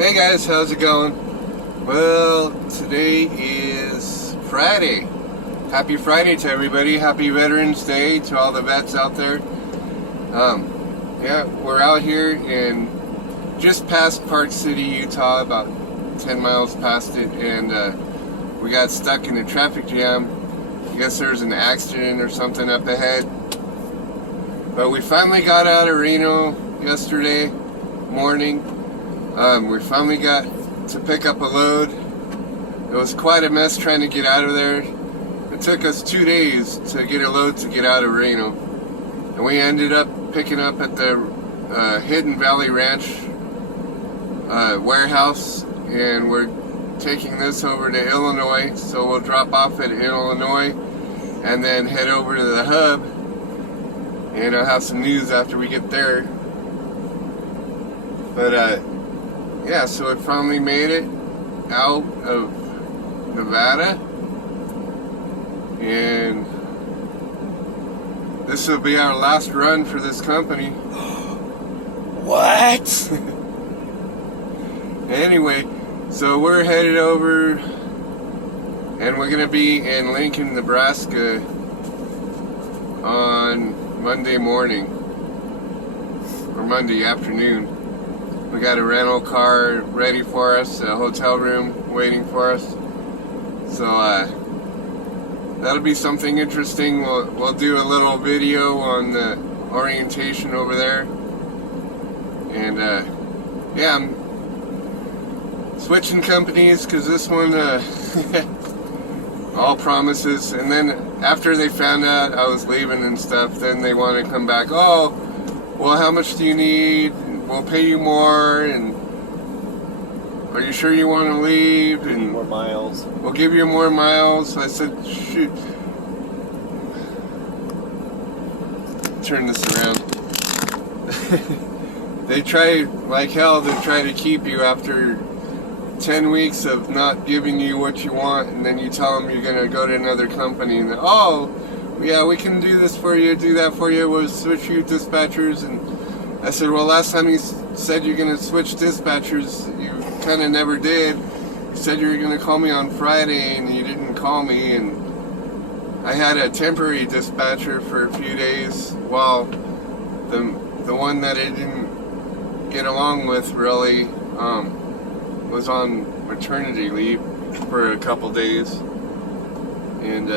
Hey guys, how's it going? Well, today is Friday. Happy Friday to everybody. Happy Veterans Day to all the vets out there. Yeah, we're out here in just past Park City, Utah, about 10 miles past it, and we got stuck in a traffic jam. I guess there's an accident or something up ahead. But we finally got out of Reno yesterday morning. We finally got to pick up a load. It was quite a mess trying to get out of there. It took us 2 days to get a load to get out of Reno. And we ended up picking up at the Hidden Valley Ranch warehouse, and we're taking this over to Illinois. So we'll drop off at Illinois and then head over to the hub, and I'll have some news after we get there. But yeah, so we finally made it out of Nevada, and this will be our last run for this company. What? Anyway, so we're headed over, and we're gonna be in Lincoln, Nebraska on Monday morning or Monday afternoon. We got a rental car ready for us, a hotel room waiting for us. So that'll be something interesting. We'll do a little video on the orientation over there. And yeah, I'm switching companies because this one all promises. And then after they found out I was leaving and stuff, then they want to come back. Oh, well, how much do you need? We'll pay you more, and are you sure you want to leave? And more miles. We'll give you more miles. I said, shoot. Turn this around. They try like hell to try to keep you after 10 weeks of not giving you what you want, and then you tell them you're going to go to another company, and oh, yeah, we can do this for you, do that for you, we'll switch you dispatchers. And I said, well, last time you said you're going to switch dispatchers, you kind of never did. You said you were going to call me on Friday, and you didn't call me. And I had a temporary dispatcher for a few days while the one that I didn't get along with really was on maternity leave for a couple days. And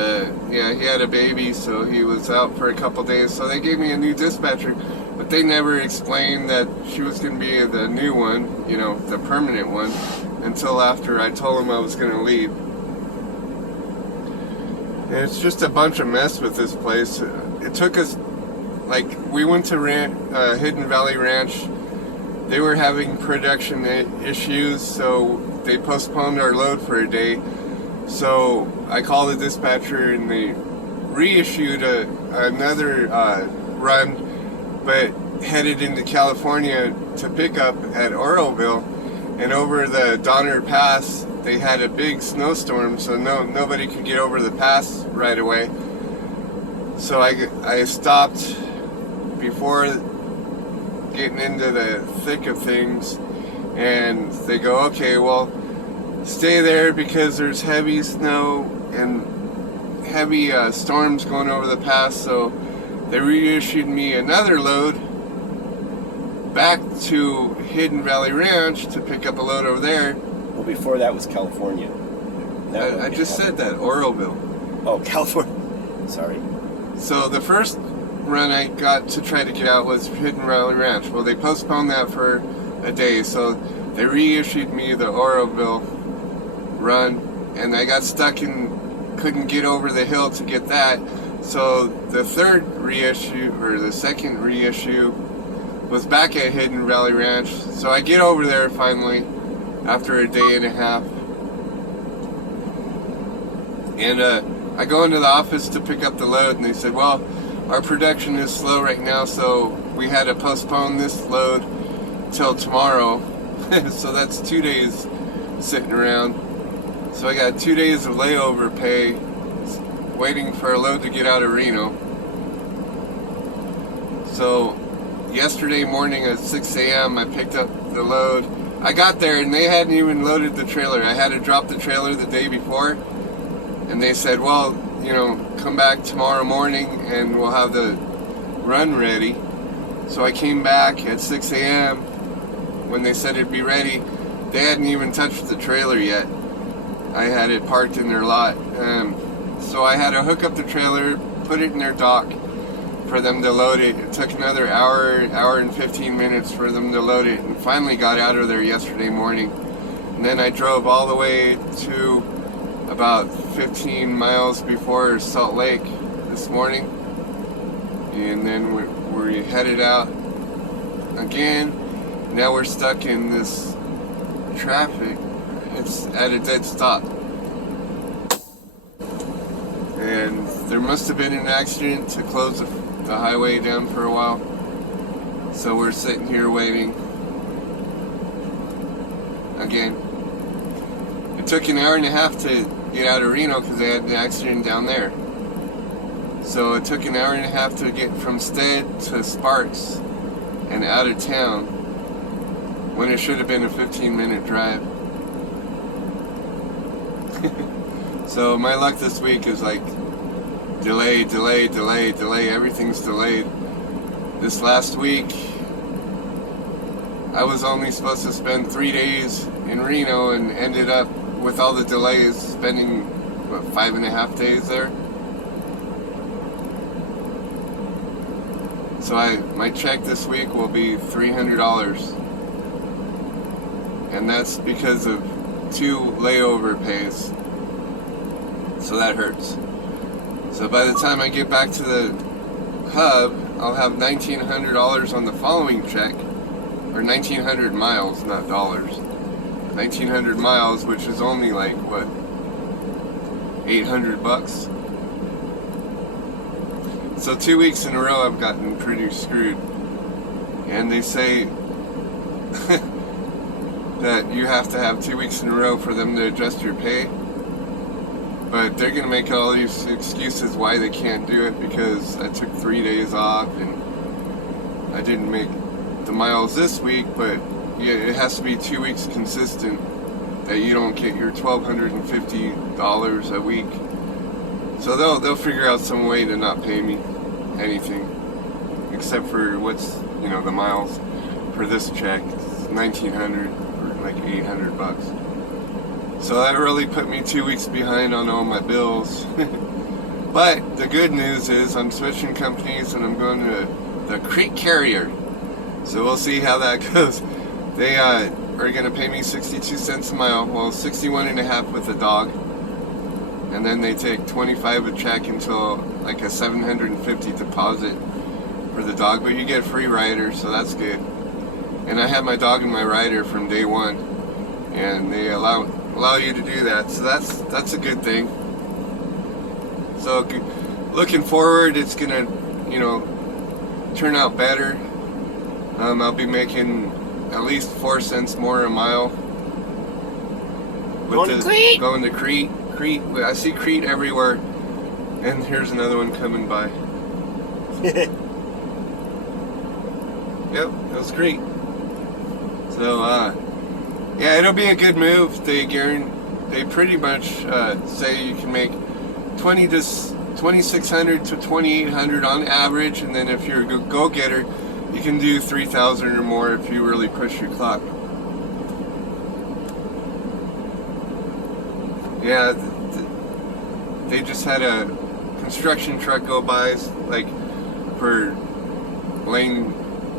yeah, he had a baby, so he was out for a couple days. So they gave me a new dispatcher. But they never explained that she was going to be the new one, you know, the permanent one, until after I told them I was going to leave. And it's just a bunch of mess with this place. It took us, like, we went to Hidden Valley Ranch. They were having production issues, so they postponed our load for a day. So I called the dispatcher, and they reissued another run, but headed into California to pick up at Oroville. And over the Donner Pass, they had a big snowstorm, so nobody could get over the pass right away. So I stopped before getting into the thick of things, and they go, okay, well, stay there because there's heavy snow and heavy storms going over the pass. So they reissued me another load back to Hidden Valley Ranch to pick up a load over there. Well, before that was California. I just said that, Oroville. Oh, California. Sorry. So the first run I got to try to get out was Hidden Valley Ranch. Well, they postponed that for a day, so they reissued me the Oroville run, and I got stuck and couldn't get over the hill to get that. So the third reissue, or the second reissue, was back at Hidden Valley Ranch. So I get over there finally after a day and a half, and I go into the office to pick up the load, and they said, well, our production is slow right now, so we had to postpone this load till tomorrow. So that's 2 days sitting around. So I got 2 days of layover pay waiting for a load to get out of Reno. So yesterday morning at 6 a.m. I picked up the load. I got there and they hadn't even loaded the trailer. I had to drop the trailer the day before, and they said, well, come back tomorrow morning and we'll have the run ready. So I came back at 6 a.m. when they said it'd be ready. They hadn't even touched the trailer yet. I had it parked in their lot. So I had to hook up the trailer, put it in their dock for them to load it. It took another hour and 15 minutes for them to load it, and finally got out of there yesterday morning. And then I drove all the way to about 15 miles before Salt Lake this morning, and then we headed out again. Now we're stuck in this traffic. It's at a dead stop, and there must have been an accident to close the highway down for a while, so we're sitting here waiting again. It took an hour and a half to get out of Reno because they had an accident down there. So it took an hour and a half to get from Stead to Sparks and out of town, when it should have been a 15-minute drive. So my luck this week is like delay. Everything's delayed. This last week, I was only supposed to spend 3 days in Reno and ended up, with all the delays, spending, 5.5 days there. So my check this week will be $300. And that's because of 2 layover pays. So that hurts. So by the time I get back to the hub, I'll have $1,900 on the following check, or 1,900 miles, not dollars. 1,900 miles, which is only like, what, $800? So 2 weeks in a row I've gotten pretty screwed. And they say that you have to have 2 weeks in a row for them to adjust your pay. But they're going to make all these excuses why they can't do it, because I took 3 days off and I didn't make the miles this week. But yeah, it has to be 2 weeks consistent that you don't get your $1,250 a week. So they'll figure out some way to not pay me anything, except for what's, the miles for this check. It's 1,900 or like $800. So that really put me 2 weeks behind on all my bills. But the good news is I'm switching companies and I'm going to the Creek Carrier. So we'll see how that goes. They are going to pay me 62 cents a mile, well, 61.5 with the dog. And then they take 25 a check until like a 750 deposit for the dog. But you get a free rider, so that's good. And I have my dog in my rider from day one. And they allow you to do that, so that's a good thing. So looking forward, it's gonna turn out better. I'll be making at least 4 cents more a mile Going to Crete. Going to Crete. I see Crete everywhere, and here's another one coming by. Yep, it was Crete. So yeah, it'll be a good move. They pretty much say you can make 2,600 to 2,800 on average, and then if you're a go-getter, you can do 3,000 or more if you really push your clock. Yeah, they just had a construction truck go by, like, for lane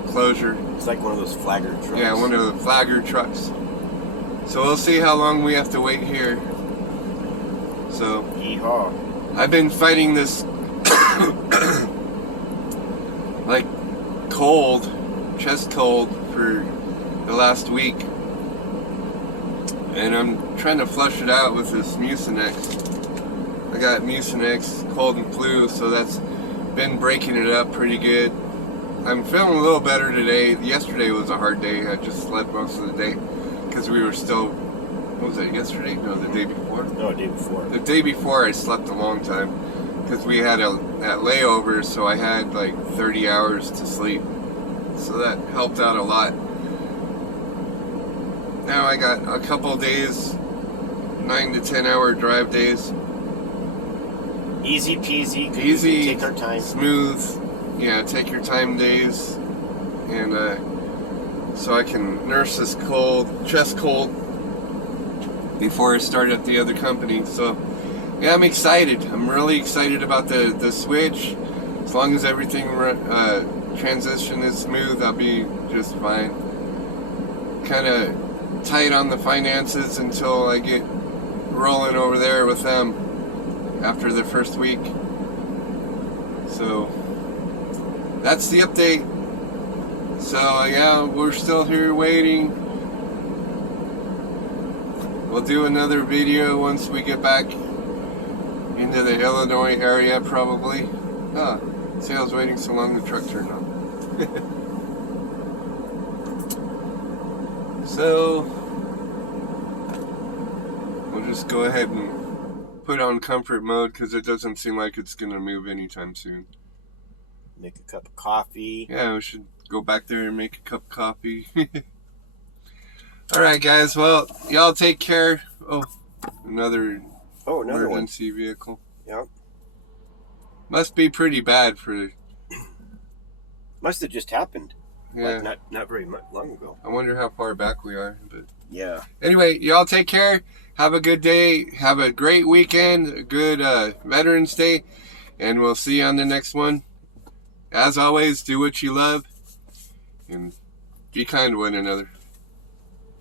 closure. It's like one of those flagger trucks. Yeah, one of the flagger trucks. So we'll see how long we have to wait here. So, yeehaw. I've been fighting this like cold, chest cold for the last week, and I'm trying to flush it out with this Mucinex. I got Mucinex cold and flu, so that's been breaking it up pretty good. I'm feeling a little better today. Yesterday was a hard day. I just slept most of the day because we were still, what was that, yesterday? No, the day before? No, the day before. The day before I slept a long time because we had that layover, so I had like 30 hours to sleep. So that helped out a lot. now I got a couple days, 9 to 10 hour drive days. Easy peasy. Good. Easy, Take our time. smooth. Yeah, take your time days, and so I can nurse this chest cold, before I start at the other company. So yeah, I'm excited. I'm really excited about the switch. As long as everything transition is smooth, I'll be just fine. Kind of tight on the finances until I get rolling over there with them after the first week. So that's the update. So yeah, we're still here waiting. We'll do another video once we get back into the Illinois area, probably. Huh. See, I was waiting so long, the truck turned on. So we'll just go ahead and put on comfort mode, because it doesn't seem like it's going to move anytime soon. Make a cup of coffee. Yeah, we should go back there and make a cup of coffee. Alright guys, well, y'all take care. Oh, another one. emergency vehicle. Yep. Must be pretty bad for... Must have just happened. Yeah. Like not very much long ago. I wonder how far back we are. But yeah. anyway, y'all take care. Have a good day. Have a great weekend. A good Veterans Day. And we'll see you on the next one. As always, do what you love. And be kind to one another.